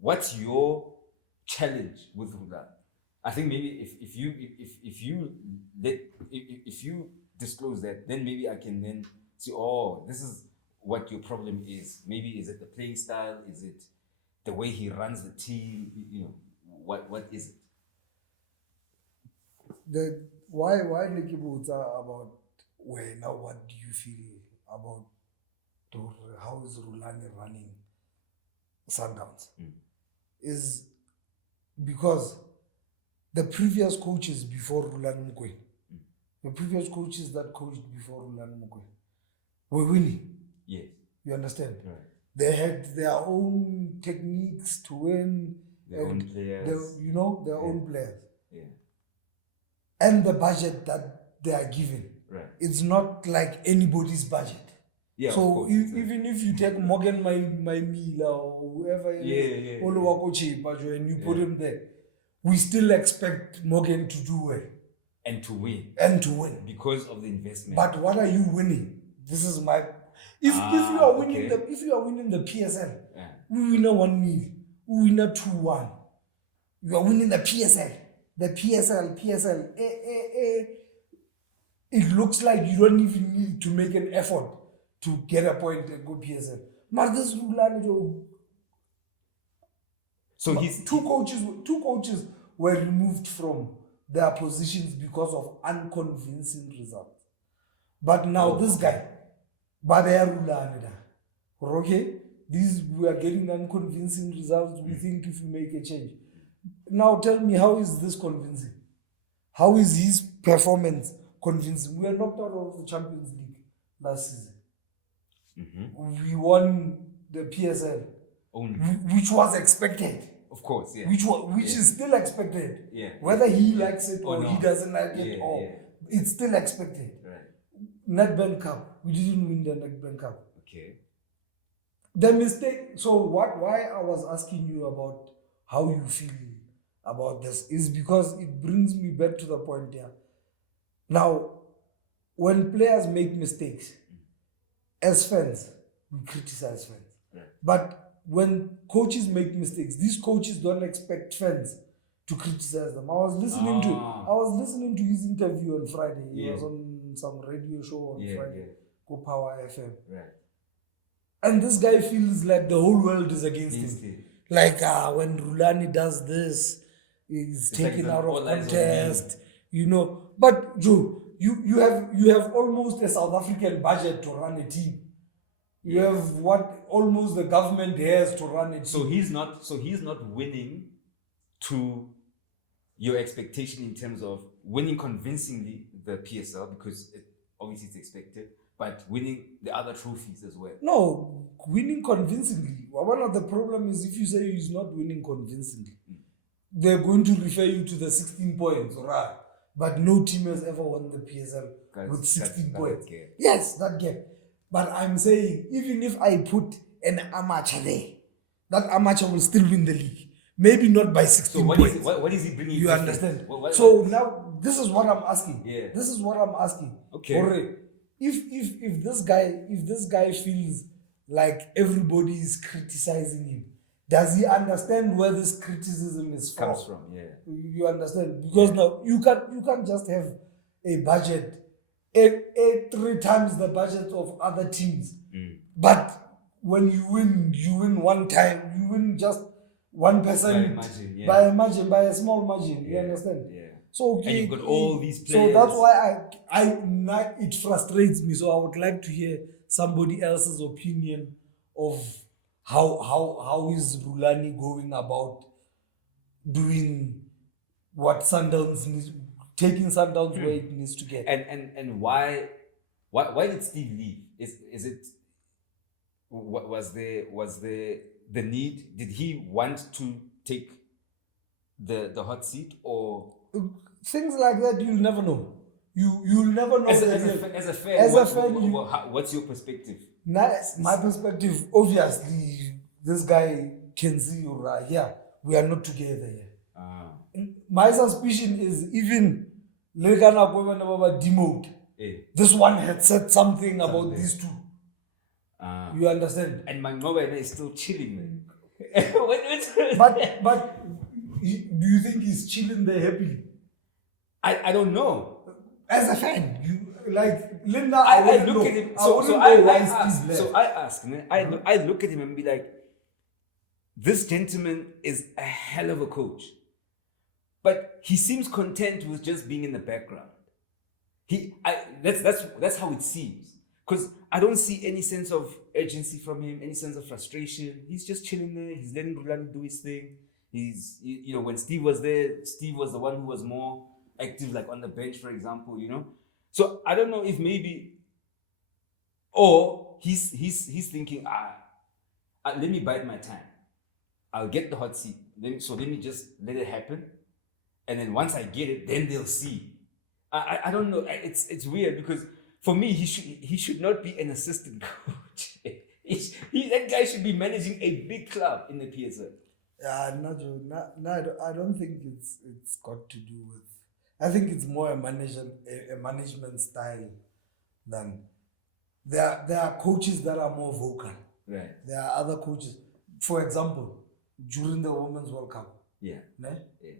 what's your challenge with Rhulani? I think maybe if you disclose that, then maybe I can then see, oh, this is what your problem is. Maybe is it the playing style? Is it the way he runs the team? What is it? Why Nikibutsa about now what do you feel about how is Rulani running Sundowns? Is because the previous coaches before Rulani Mokoena, the previous coaches that coached before Rulani Mokoena were winning. Yes. You understand? Right. They had their own techniques to win. Their own players. Their own players. Yeah. And the budget that they are given. Right. It's not like anybody's budget. Yeah, so even if you take Morgan Mila or whoever and you put him there, we still expect Morgan to do well. And to win. Because of the investment. But what are you winning? This is my if you are winning the PSL, we win a 1-0, we win a 2-1. You are winning the PSL. The PSL. It looks like you don't even need to make an effort to get a point and go PSL. But this Rulani, so two coaches were removed from their positions because of unconvincing results. But now this guy, Badaya Rulani, okay, we are getting unconvincing results. We think if we make a change. Now tell me, how is this convincing? How is his performance convincing? We are knocked out of the Champions League last season. Mm-hmm. We won the PSL, which was expected. Of course, yeah. Which is still expected. Yeah. Whether he likes it or no. He doesn't like it, it's still expected. Right. Nedbank Cup, we didn't win the Nedbank Cup. Okay. The mistake. So why I was asking you about how you feel about this is because it brings me back to the point here. Now, when players make mistakes, as fans, we criticize fans. Yeah. But when coaches make mistakes, these coaches don't expect fans to criticize them. I was listening to his interview on Friday. He was on some radio show on Friday, Go Power FM. Right. And this guy feels like the whole world is against him. Like when Rulani does this, he's taken out of contest, But Joe, you have almost a South African budget to run a team. You have what almost the government has to run a team. So he's not winning to your expectation in terms of winning convincingly the PSL, because obviously it's expected, but winning the other trophies as well. No, winning convincingly. One of the problems is if you say he's not winning convincingly, they're going to refer you to the 16 points, right? But no team has ever won the PSL with 16 points. Yes, that gap. But I'm saying, even if I put an amateur there, that amateur will still win the league. Maybe not by 16 points. What is he bringing? You understand? So now, this is what I'm asking. Yeah. This is what I'm asking. Okay. If this guy feels like everybody is criticizing him, does he understand where this criticism comes from? Yeah. You understand? Because now you can't just have a budget 3 times the budget of other teams. But when you win one time, you win just 1% by a small margin. You understand? Yeah. So and you've got all these players. So that's why it frustrates me. So I would like to hear somebody else's opinion of how is Rulani going about doing what Sundowns needs, taking Sundowns where it needs to get. And why did Steve leave? Is it was the need? Did he want to take the hot seat, or things like that? You'll never know. You'll never know. As a fan, what's your perspective? My perspective, obviously, this guy can see you right here. We are not together here. My suspicion is even Legana Baba demote. This one had said something about these two. You understand? And Mokoena is still chilling. But do you think he's chilling there happily? I don't know. As a fan, you like Linda. I look at him. I ask. I look at him and be like, this gentleman is a hell of a coach, but he seems content with just being in the background. That's how it seems. Because I don't see any sense of urgency from him, any sense of frustration. He's just chilling there. He's letting Rhulani do his thing. He's, when Steve was there, Steve was the one who was more active, like on the bench, for example, So I don't know if maybe, or he's thinking, let me bide my time. I'll get the hot seat. Let me just let it happen. And then once I get it, then they'll see. I don't know. It's weird because for me, he should not be an assistant coach. That guy should be managing a big club in the PSL. Yeah, I don't think it's got to do with. I think it's more a management style than there are coaches that are more vocal. Right. There are other coaches. For example, during the Women's World Cup. Yeah.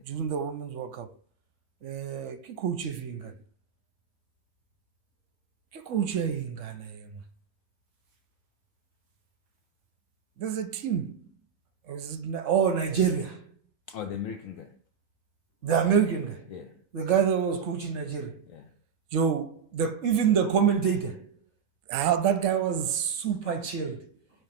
During the Women's World Cup. Ke coach e feng kana? Ke coach e feng kana yena? There's a team. Nigeria. Oh, the American guy. The American guy. Yeah. The guy that was coaching Nigeria. Yeah. Even the commentator, that guy was super chilled.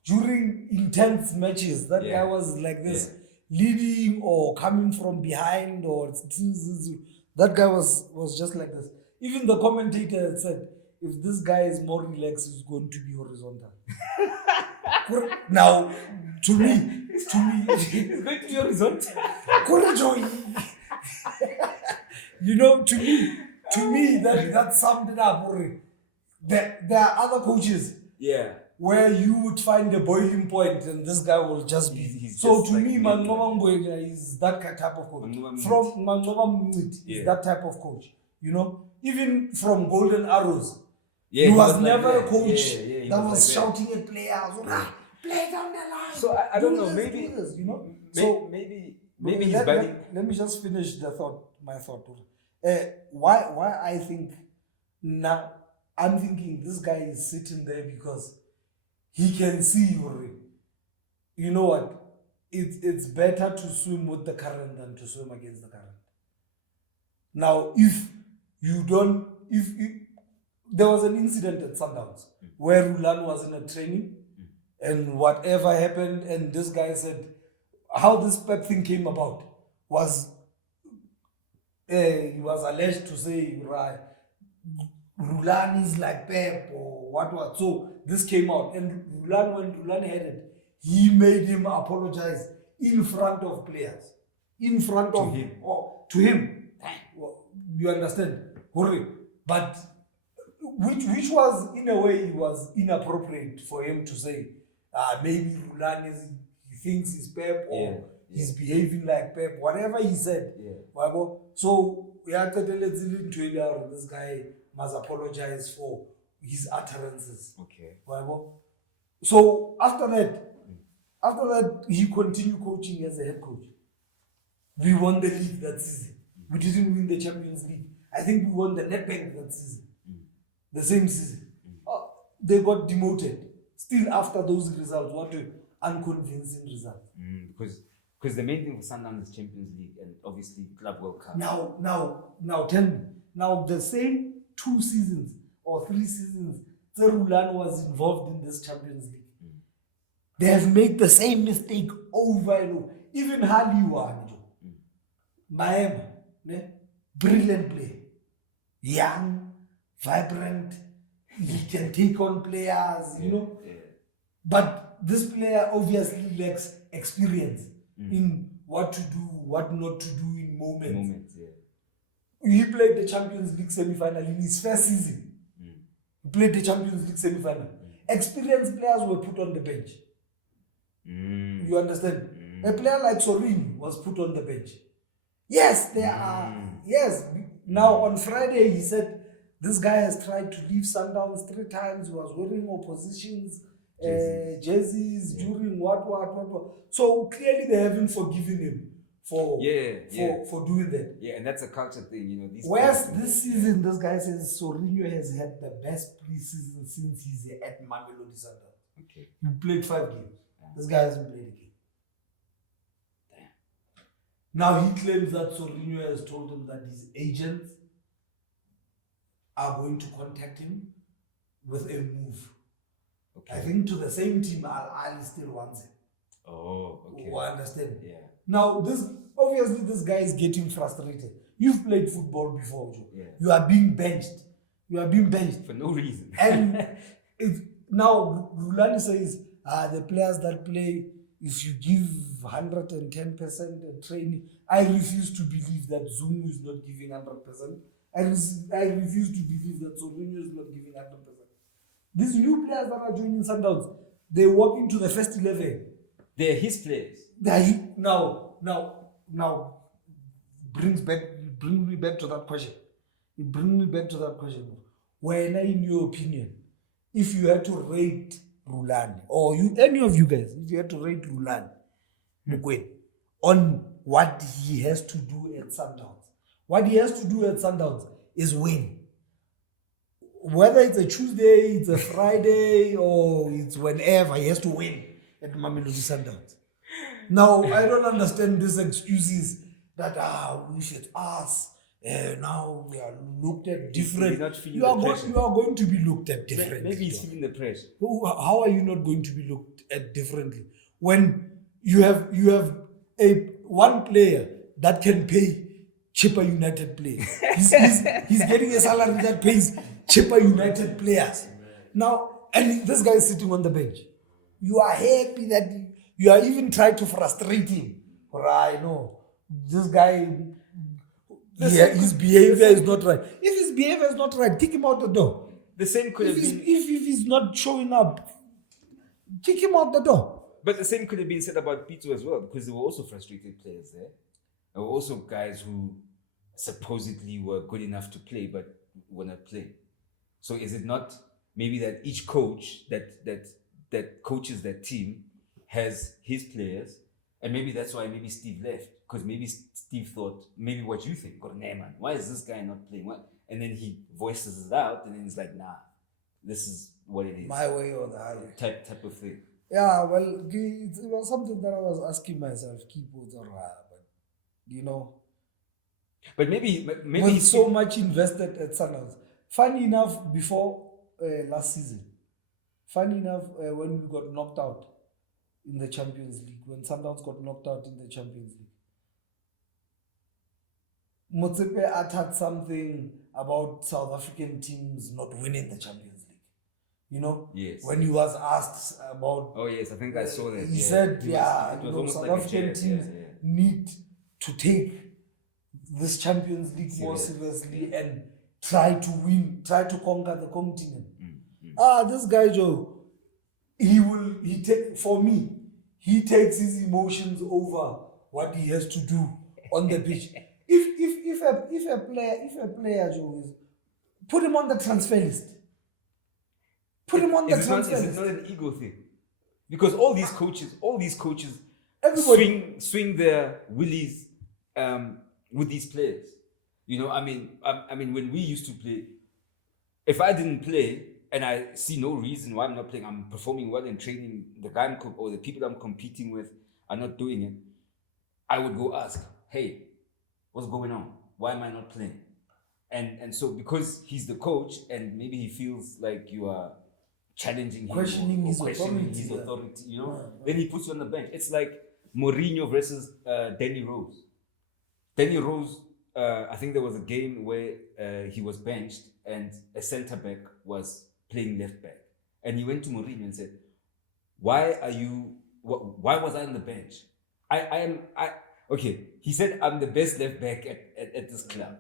During intense matches, that guy was like this, leading or coming from behind, or that guy was just like this. Even the commentator said, if this guy is more relaxed, he's going to be horizontal. Now, to me, he's going to be horizontal. To me, that summed it up. There are other coaches where you would find a boiling point and this guy will just be. So to me, Mangoba Mokoena is that type of coach. From Mangoba Mokoena is that type of coach. Even from Golden Arrows, he was never a coach that was shouting at players, play down the line. So I don't know, maybe this, So maybe he's biting. Let me just finish my thought. Why I think now I'm thinking this guy is sitting there because he can see you know what? It's better to swim with the current than to swim against the current. Now, if there was an incident at Sundowns where Rhulani was in a training and whatever happened, and this guy said how this Pep thing came about was he was alleged to say Rhulani is like Pep or what. So this came out, and Rhulani, when Rhulani had it, he made him apologize in front of players, in front of him. To him. You understand? But which was, in a way, it was inappropriate for him to say, maybe Rhulani he thinks he's Pep or he's behaving like Pep, whatever he said. So this guy must apologize for his utterances. Okay. So after that, he continued coaching as a head coach. We won the league that season. We didn't win the Champions League. I think we won the Nedbank that season. The same season. They got demoted. Still after those results, what an unconvincing result. Because the main thing for Sundowns is Champions League and obviously Club World Cup. Now tell me. Now the same 2 seasons or 3 seasons Rhulani was involved in this Champions League. They have made the same mistake over and over. Even Haliwa, Miami, brilliant player. Young, vibrant, he can take on players, But this player obviously lacks experience in what to do, what not to do in moments. He played the Champions League semi-final in his first season. He played the Champions League semi-final. Experienced players were put on the bench. You understand? A player like Sorini was put on the bench. Yes, there are. Yes. Now on Friday he said this guy has tried to leave Sundowns 3 times. He was wearing oppositions jerseys during what. So clearly they haven't forgiven him for doing that. Yeah, and that's a culture thing, These Whereas this season, this guy says Sorinho has had the best preseason since he's at Mamelodi Sundowns. Okay. He played 5 games. Yeah. This guy hasn't played a game. Damn. Now he claims that Sorinho has told him that his agents are going to contact him with a move. Okay. I think to the same team Al Ahly still wants him. Oh, okay. You understand? Yeah. Now obviously this guy is getting frustrated. You've played football before, Joe. Yeah. You are being benched. For no reason. And now Rulani says, the players that play, if you give 110% training, I refuse to believe that Zungu is not giving 100%. I refuse to believe that Sorinho is not giving 100%. These new players that are joining Sundowns, they walk into the first 11. They're his players. Now, bring me back to that question. When, in your opinion, if you had to rate Rulani, or any of you guys, if you had to rate Rulani Mokoena on what he has to do at Sundowns, what he has to do at Sundowns is win. Whether it's a Tuesday, it's a Friday, or it's whenever, he has to win at Mamelodi Sundowns. Now, I don't understand these excuses that we should ask. Now we are looked at different. You are going to be looked at differently. Maybe he's feeling the pressure. How are you not going to be looked at differently when you have one player that can pay Chipper United players? He's getting a salary that pays Chipper United players. Now, and this guy is sitting on the bench. You are happy that you are even trying to frustrate him. Right? No, this guy. His behavior is not right. If his behavior is not right, kick him out the door. The same could have been. If he's not showing up, kick him out the door. But the same could have been said about Pito as well, because there were also frustrated players there. There were also guys who supposedly were good enough to play but were not playing. So is it not maybe that each coach that coaches that team has his players, and maybe that's why maybe Steve left? Because maybe Steve thought, maybe what you think, nah, man, why is this guy not playing? What? And then he voices it out, and then he's like, nah, this is what it is. My way or the highway. Type of thing. Yeah, well, it was something that I was asking myself, But maybe with so much invested at Sundowns. Funny enough, before last season, when we got knocked out in the Champions League, when Sundowns got knocked out in the Champions League, Motsepe uttered something about South African teams not winning the Champions League. Yes. When he was asked about. Oh yes, I think I saw that. He said, South African teams need to take this Champions League more seriously and try to win, try to conquer the continent. This guy Joe, he takes his emotions over what he has to do on the pitch. If a player Joe is, put him on the transfer list. Put him on the transfer list. Is it not an ego thing? Because all these coaches, everybody swing their willies with these players. I mean, when we used to play, if I didn't play and I see no reason why I'm not playing, I'm performing well in training, the guy or the people I'm competing with are not doing it, I would go ask, hey, what's going on? Why am I not playing? And so because he's the coach and maybe he feels like you are challenging him, questioning his authority, then he puts you on the bench. It's like Mourinho versus Danny Rose. Danny Rose, I think there was a game where he was benched and a centre back was playing left back, and he went to Mourinho and said, why was I on the bench? Okay, he said, I'm the best left back at this club.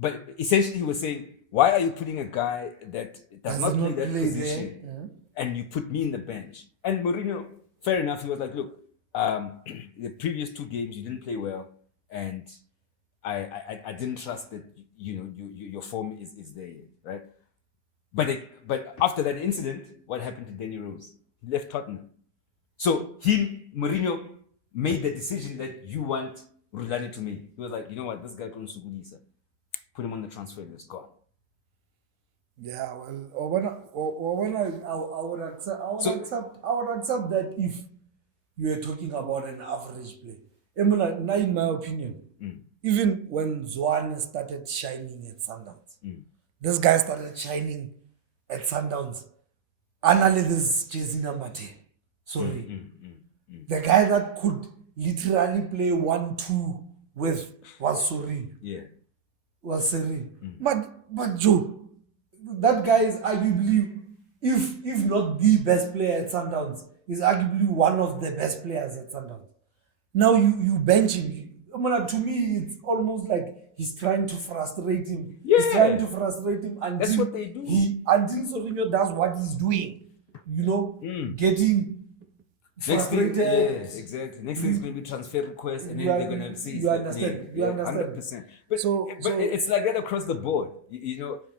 But essentially he was saying, why are you putting a guy that does not play that position and you put me in the bench? And Mourinho, fair enough, he was like, look, the previous 2 games you didn't play well, and I didn't trust that your form is there, right? But after that incident, what happened to Danny Rose? He left Tottenham. So Mourinho made the decision that you want Rulani to make. He was like, you know what, this guy from Sugulisa, put him on the transfer list, gone. Yeah, I would accept that if you were talking about an average play. Now, in my opinion, even when Zwane started shining at Sundowns, this guy started shining at Sundowns. Anali, this jersey number 10. Sorry. The guy that could literally play 1-2 with was Sorry. Yeah. Was Seri. But Joe, that guy is arguably, if not the best player at Sundowns, is arguably one of the best players at Sundowns. Now you bench him. To me, it's almost like he's trying to frustrate him. Yeah. He's trying to frustrate him until that's what they do. Until Sorinho does what he's doing. Getting frustrated. Yes, exactly. Next thing is going to be transfer requests, and then they're going to say, you understand. 100%. But it's like that across the board.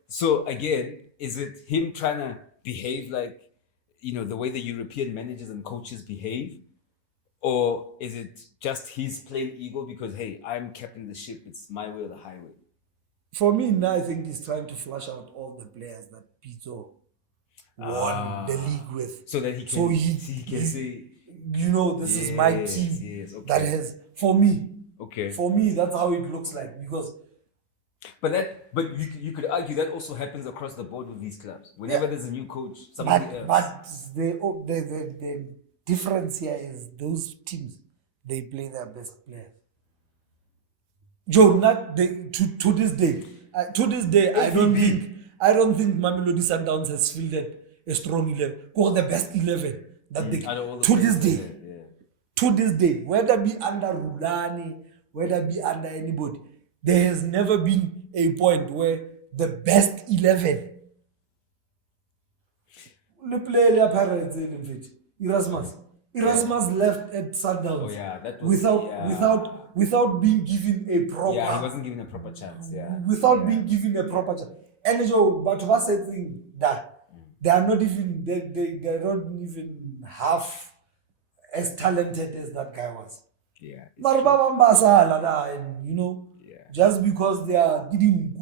So again, is it him trying to behave like, the way the European managers and coaches behave? Or is it just his plain ego because, hey, I'm captain the ship, it's my way or the highway? For me, now I think he's trying to flush out all the players that Pito won the league with. So that he can say, this is my team that has, for me. Okay. For me, that's how it looks like because. But you could argue that also happens across the board with these clubs. Whenever there's a new coach, somebody else. But the difference here is those teams, they play their best players. Joe, to this day, I don't think Mamelodi Sundowns has fielded a strong 11 or the best 11 that they to this day. Yeah. To this day, whether be under Rulani, whether be under anybody, there has never been a point where the best 11 the player Pirates Erasmus left at Sundowns without being given a proper. Yeah, he wasn't given a proper chance. Yeah, without being given a proper chance. And so, but what's the thing that they are not even they're not even half as talented as that guy was. Yeah. Just because they are getting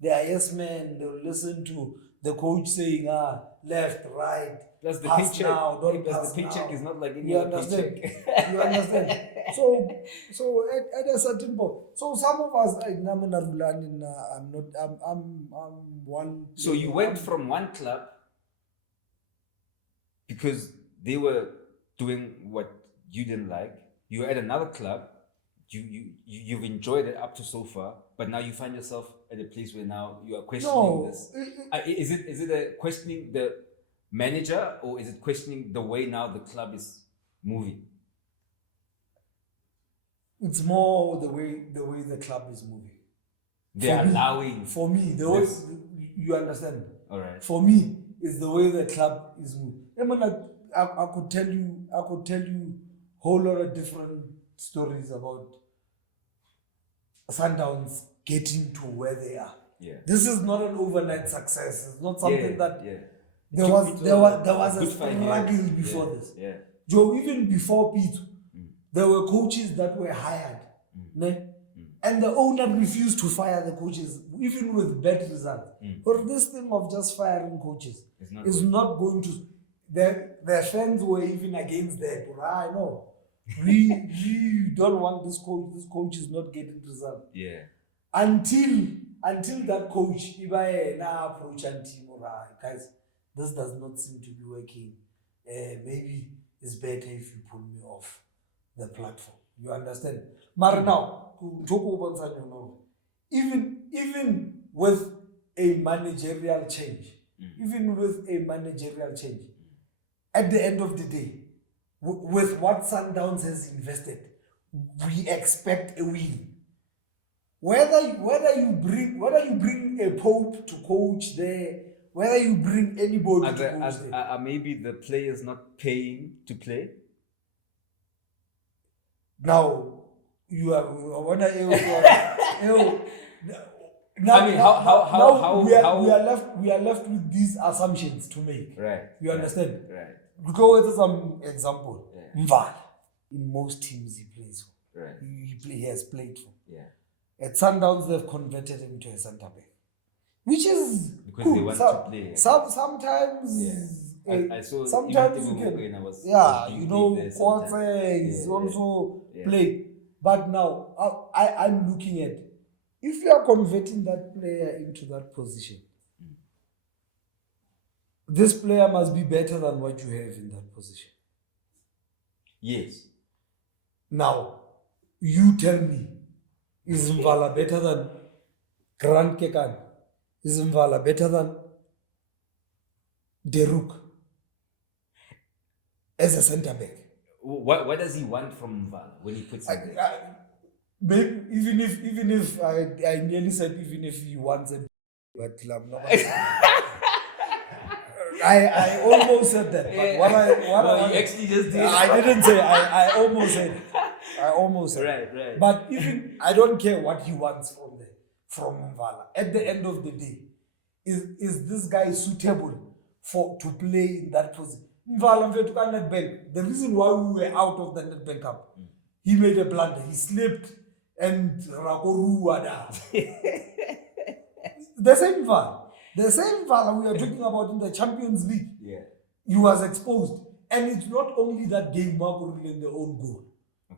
they are yes men, they will listen to the coach saying left, right. Plus the pass paycheck. now, don't pass the paycheck now. is not like any You other understand? paycheck. You understand? So at a certain point, so some of us like Namana Rulani, I'm one. So you went from one club because they were doing what you didn't like. You were at another club. You've enjoyed it up to so far, but now you find yourself at a place where now you are questioning this. Is it a questioning the manager, or is it questioning the way now the club is moving? It's more the way the club is moving. They're allowing. For me, the way you understand. All right. For me, it's the way the club is moving. I could tell you a whole lot of different stories about Sundowns getting to where they are. Yeah. This is not an overnight success. It's not something that. Yeah. There was a struggle before this. Yeah. Joe, even before Pete, there were coaches that were hired. And the owner refused to fire the coaches, even with bad results. Or this thing of just firing coaches is not going to. Their fans were even against that. No. We don't want this coach. This coach is not getting results. Yeah. Until that coach, approach and team, guys, this does not seem to be working. Maybe it's better if you pull me off the platform. You understand? But now, even with a managerial change, at the end of the day, with what Sundowns has invested, we expect a win. Whether you bring a Pope to coach there, whether you bring anybody to coach there. Are maybe the players not paying to play? Now, you are Now, I mean, how we are left with these assumptions to make. Right. You understand? Right. We go with some example. Yeah. Mvala. In most teams he plays for. Right. He has played for. Yeah. At Sundowns, they've converted him to a centre back, which is Because cool. they want to play. Sometimes. Yeah. I saw sometimes you even can. was You know, Kotze is also played. But now I'm looking at, if you are converting that player into that position, this player must be better than what you have in that position. Yes. Now, you tell me, is Mvala better than Grant Kekan? Is Mvala better than Deruk as a centre back? What does he want from Mvala when he puts him there? Even if I nearly said even if he wants it, but I'm not. I almost said that, but you actually just did. I didn't say. I almost said it. I almost said it. Right. But even I don't care what he wants from Mvala. At the end of the day, is this guy suitable to play in that position? Mvala mfethu ka Nedbank. The reason why we were out of the Nedbank Cup, he made a blunder. He slipped and Rakoruada. The same Mvala we are talking about in the Champions League. Yeah. He was exposed. And it's not only that game Marco in their own goal.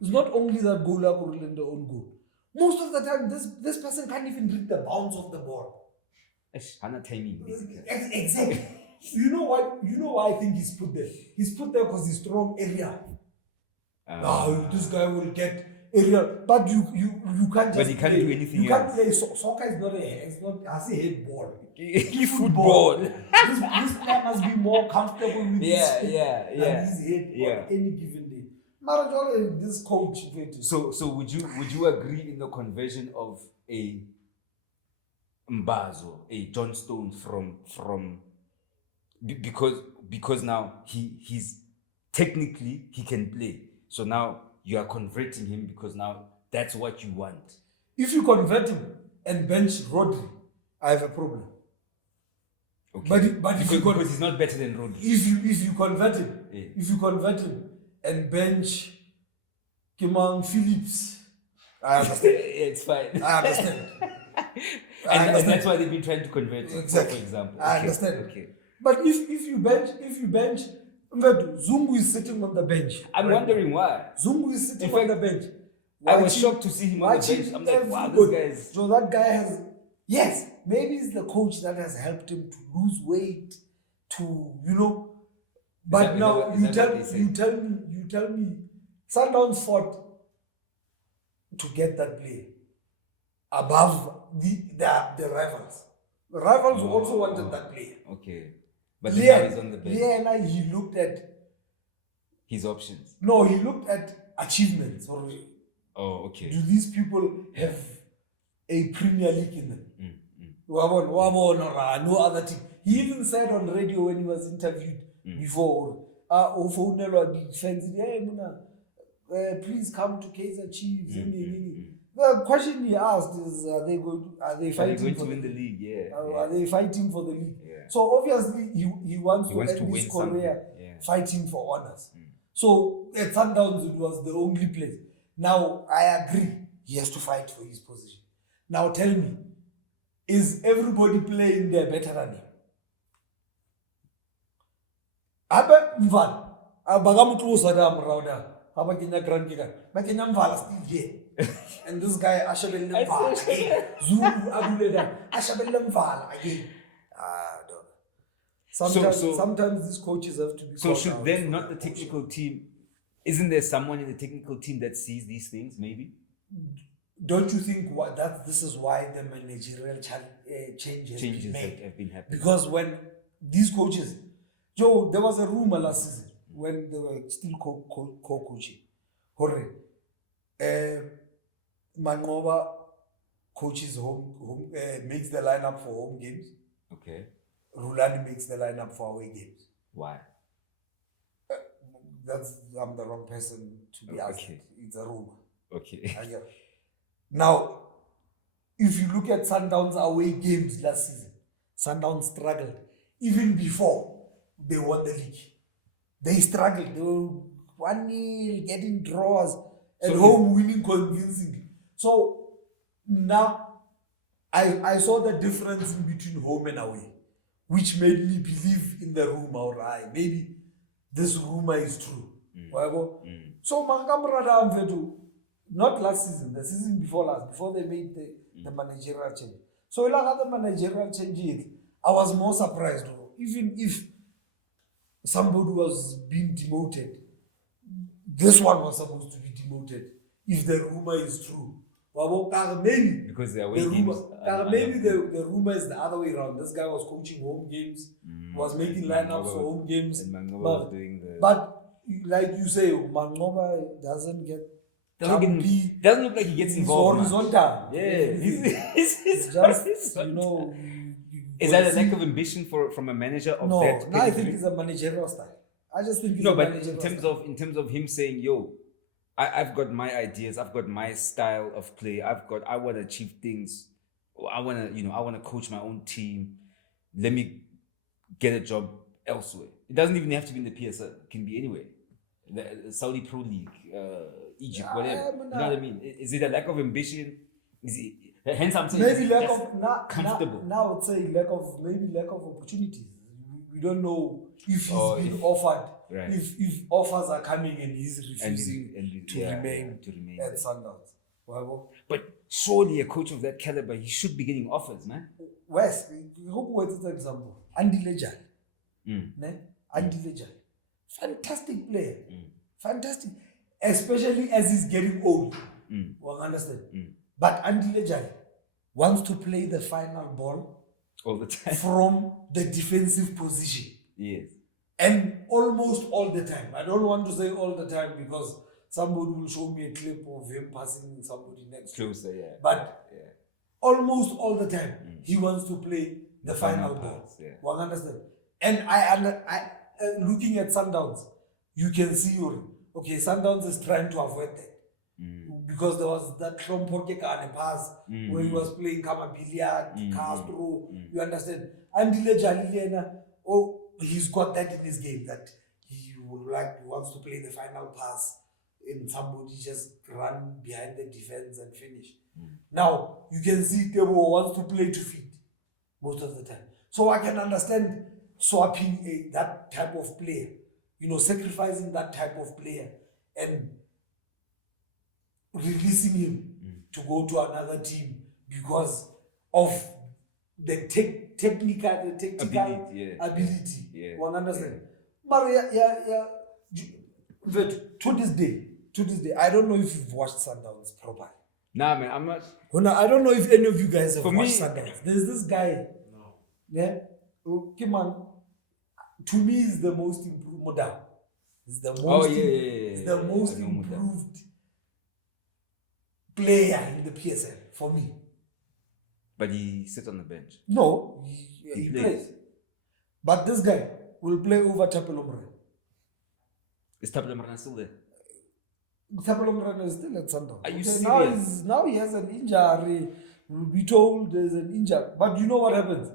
It's not only that goal Marco in their own goal. Most of the time, this person can't even read the bounce of the ball. Timing, basically. Exactly. You know why I think he's put there? He's put there because he's strong area. This guy will get area, but you can't just. But he can't do anything. You can't play. Soccer is not a head ball. Football. This player must be more comfortable with his feet than his head on any given day. Marajole, this coach. So would you agree in the conversion of a Mbazo, a John Stones from because now he's technically he can play. So now you are converting him because now that's what you want. If you convert him and bench Rodri, I have a problem. Okay. But because he's not better than Rodri. If you convert him, and bench Kimang Phillips, I understand. It's fine. I understand. And that's why they've been trying to convert him, exactly. For example. I understand. Okay. But if you bench, Zungu is sitting on the bench. I'm wondering why. Zungu is sitting on the bench. I was shocked to see him on the bench. I'm like, wow, this guy is. So that guy has, yes, maybe it's the coach that has helped him to lose weight, But you tell me, Sundowns fought to get that play above the rivals. The rivals also wanted that play. Okay. But now he's on the bench. He looked at his options. No, he looked at achievements. Oh, okay. Do these people have a Premier League in them? No other team. He even said on radio when he was interviewed before, please come to Kaizer Chiefs. The question he asked is, are they fighting to win the league? Yeah. Are they fighting for the league? Yeah. So obviously he wants to end his career fighting for honors. So at Sundowns it was the only place. Now I agree he has to fight for his position. Now tell me, is everybody playing there better than him? Abe Mval, Abagamutlusa dam Rauda, Abakina Grandigan, Makina Mvala still here. And this guy Ashabel Mvala again. Zulu Abuleda, Ashabel Mvala again. Sometimes these coaches have to be. So should then not the technical team? Isn't there someone in the technical team that sees these things? Maybe. Don't you think this is why the managerial changes have been happening? Because when these coaches, Joe, there was a rumor last season when they were still co-coaching. Mangoba coaches home makes the lineup for home games. Okay. Rulani makes the lineup for away games. Why? I'm the wrong person to be asked. Okay. It's a rumor. Okay. Now, if you look at Sundowns away games last season, Sundowns struggled. Even before they won the league, they struggled. They were 1-0, getting draws, at home winning convincingly. So now I saw the difference in between home and away, which made me believe in the rumor. Alright, maybe this rumor is true. So not last season, the season before they made the managerial change. So like the managerial change, I was more surprised. Even if somebody was being demoted, this one was supposed to be demoted. If the rumor is true, maybe because they are maybe the rumor is the other way around. This guy was coaching home games, was making lineups for home games, and Mangoba was doing the. But like you say, Mangoba doesn't doesn't look like he gets involved. Horizontal. Yeah, he's just Is that a lack of ambition from a manager of that? No, I think it's a managerial style. I just think it's in terms of him saying, "Yo, I've got my ideas. I've got my style of play. I want to achieve things. I want to coach my own team. Let me get a job elsewhere. It doesn't even have to be in the PSL. It can be anywhere. The Saudi Pro League, Egypt, whatever. You know what I mean? Is it a lack of ambition? Is it, hence I'm saying maybe lack of comfortable. Now I would say lack of opportunities. We don't know if he's been offered. Right. If offers are coming and he's refusing to remain at Sundowns. But surely a coach of that caliber, he should be getting offers, man. West, what's the example? Andy Lejal. Andy Lejal. Fantastic player. Fantastic. Especially as he's getting old. Well, understand? But Andy Lejal wants to play the final ball all the time from the defensive position. Yes. And almost all the time. I don't want to say all the time because somebody will show me a clip of him passing somebody next closer, to him. But almost all the time, he wants to play the final ball. One understand? And I looking at Sundowns, you can see, okay, Sundowns is trying to avoid that. Because there was that Trompokeka pass where he was playing Kamabilia, Castro, you understand? Andile Jalilena, he's got that in his game that he wants to play the final pass and somebody just run behind the defense and finish. Now, you can see Tebo wants to play to feed most of the time. So I can understand swapping that type of player, sacrificing that type of player and releasing him to go to another team because of the tactical ability. Yeah. One understand? But but to this day, I don't know if you've watched Sundowns properly. Nah, man, I'm not. I don't know if any of you guys have watched Sundowns. There's this guy. No. Yeah. Okay, man. To me, is the most improved model. It's the most. It's the most improved player in the PSL for me. But he sits on the bench. No, he plays. But this guy will play over Tapelomre. Is Tapelomre still there? Tapelomre is still at Sundowns. Are you serious? Now he has an injury. We'll be told there's an injury. But you know what happens?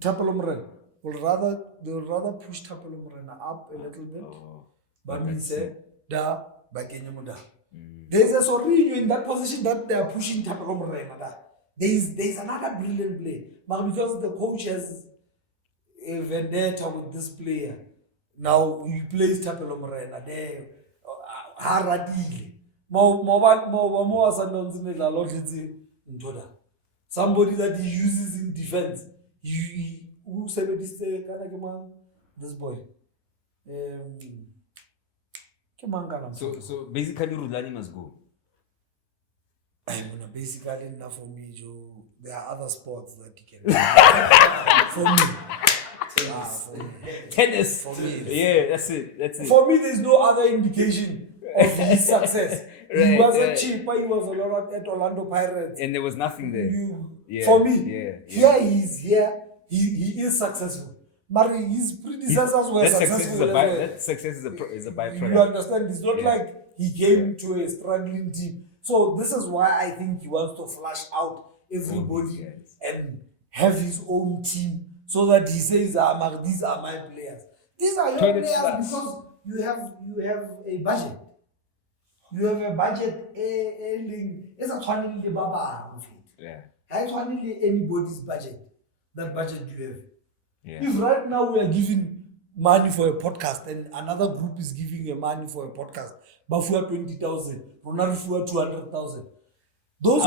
Tapelomre they will rather push Tapelomre up a little bit. But we say, there's a Sorinho in that position that they are pushing Tapelomre. There's another brilliant play. But because the coach has a vendetta with this player, now he plays Tapelomre there. Somebody that he uses in defense. This boy. So basically Rulani must go. Basically enough for me, Joe. There are other sports that you can for me. Tennis. For me. Yeah, that's it. For me, there's no other indication of his success. He wasn't cheap, but he was at Orlando Pirates. And there was nothing there. For me, he is successful. But his predecessors were successful. That success is a byproduct. You understand? It's not like he came to a struggling team. So this is why I think he wants to flush out everybody and have his own team so that he says, these are my players. These are your Toilet players flush. because you have a budget. You have a budget. It's a Yeah. it's only anybody's budget. That budget you have. Yeah. If right now we are giving money for a podcast and another group is giving you money for a podcast, but for 20,000, Ronaldo for 200,000. Those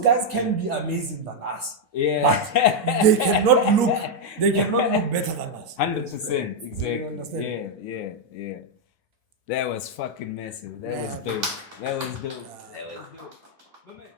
guys can be amazing than us. Yeah. But they cannot look better than us. 100%. Exactly. You understand? Yeah. That was fucking massive. That was dope. That was dope. But man.